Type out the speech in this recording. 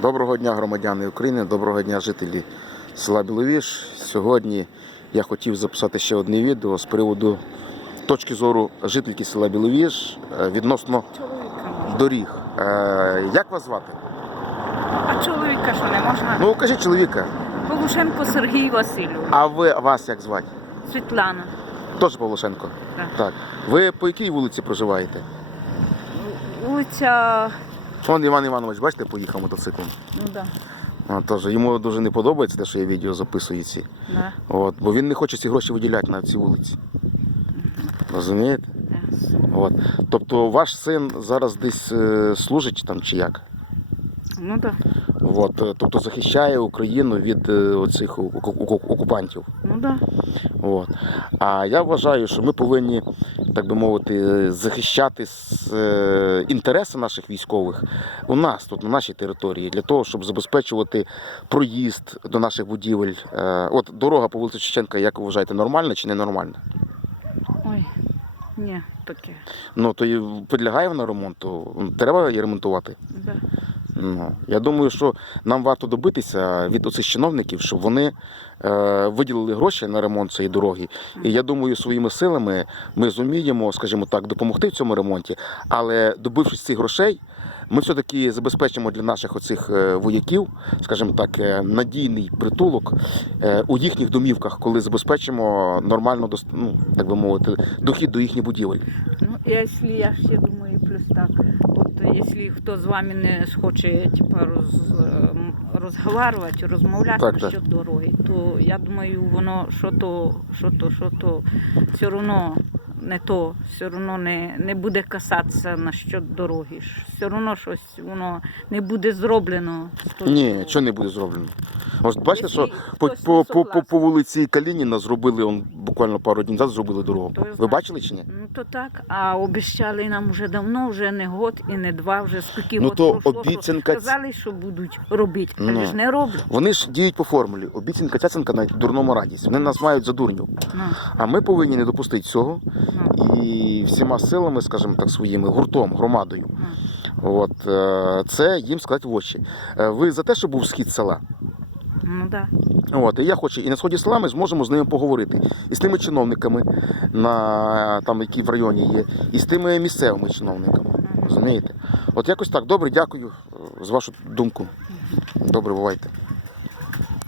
Доброго дня, громадяни України, доброго дня, жителі села Біловіж. Сьогодні я хотів записати ще одне відео з приводу точки зору жительки села Біловіж е, відносно доріг. Е, Як вас звати? А чоловіка що не можна? Ну, кажіть чоловіка. Полушенко Сергій Васильович. А ви вас як звати? Світлана. Теж Павлошенко? Так. Так. Ви по якій вулиці проживаєте? Вулиця. Вон Іван Іванович, бачите, поїхав мотоциклом. Ну да. А, тож йому дуже не подобається те, що я відео записую ці. да. От, бо він не хоче ці гроші виділяти на ці вулиці. Розумієте? От. Тобто ваш син зараз десь е, служить там чи як? Ну да. От. е, Тобто захищає Україну від е, оцих оку- оку- окупантів. Ну да. От. А я вважаю, що ми повинні, так би мовити, захищати е, інтереси наших військових у нас тут, на нашій території, для того, щоб забезпечувати проїзд до наших будівель. Е, От дорога по вулиці Шевченка, як ви вважаєте, нормальна чи ненормальна? Ой. Ні, таке. Ну то і підлягає вона ремонту. Треба її ремонтувати. Да. Ну, я думаю, що нам варто добитися від оцих чиновників, щоб вони е, виділили гроші на ремонт цієї дороги. І я думаю, своїми силами ми зуміємо, скажімо так, допомогти в цьому ремонті. Але добившись цих грошей, ми все-таки забезпечимо для наших оцих е, вояків, скажімо так, е, надійний притулок е, у їхніх домівках, коли забезпечимо нормально ну, так би мовити, дохід до їхніх будівель. Ну, якщо я ще думаю, плюс так, якщо хто з вами не схоче типа, роз, ем, розмовляти Так, так. дороги, то я думаю, воно що то, що то, що то, все одно не то, все одно не, не буде касатися насчет дороги. Все одно щось воно не буде зроблено. Ні, що не буде зроблено. Ось бачите, що по, по, по, по, по вулиці Калініна зробили он буквально пару днів назад зробили дорогу. Ви бачили чи ні? То так, а обіцяли нам вже давно, вже не год і не два, вже скільки Ну, то пройшло, обіцянка що сказали, що будуть робити, Ну. ж не роблять. Вони ж діють по формулі. Обіцянка цяцянка навіть дурному радість. Вони нас мають за дурнів. Ну, А ми повинні не допустити цього ну, і всіма силами, скажімо так, своїми гуртом, громадою. ну, От е, це їм сказати в очі. Е, Ви за те, щоб був схід села? Ну да. От, і я хочу, і на сході села ми зможемо з ними поговорити. І з тими чиновниками, на, там, які в районі є, і з тими місцевими чиновниками. Розумієте? От якось так. Добре, дякую е, за вашу думку. Добре, бувайте.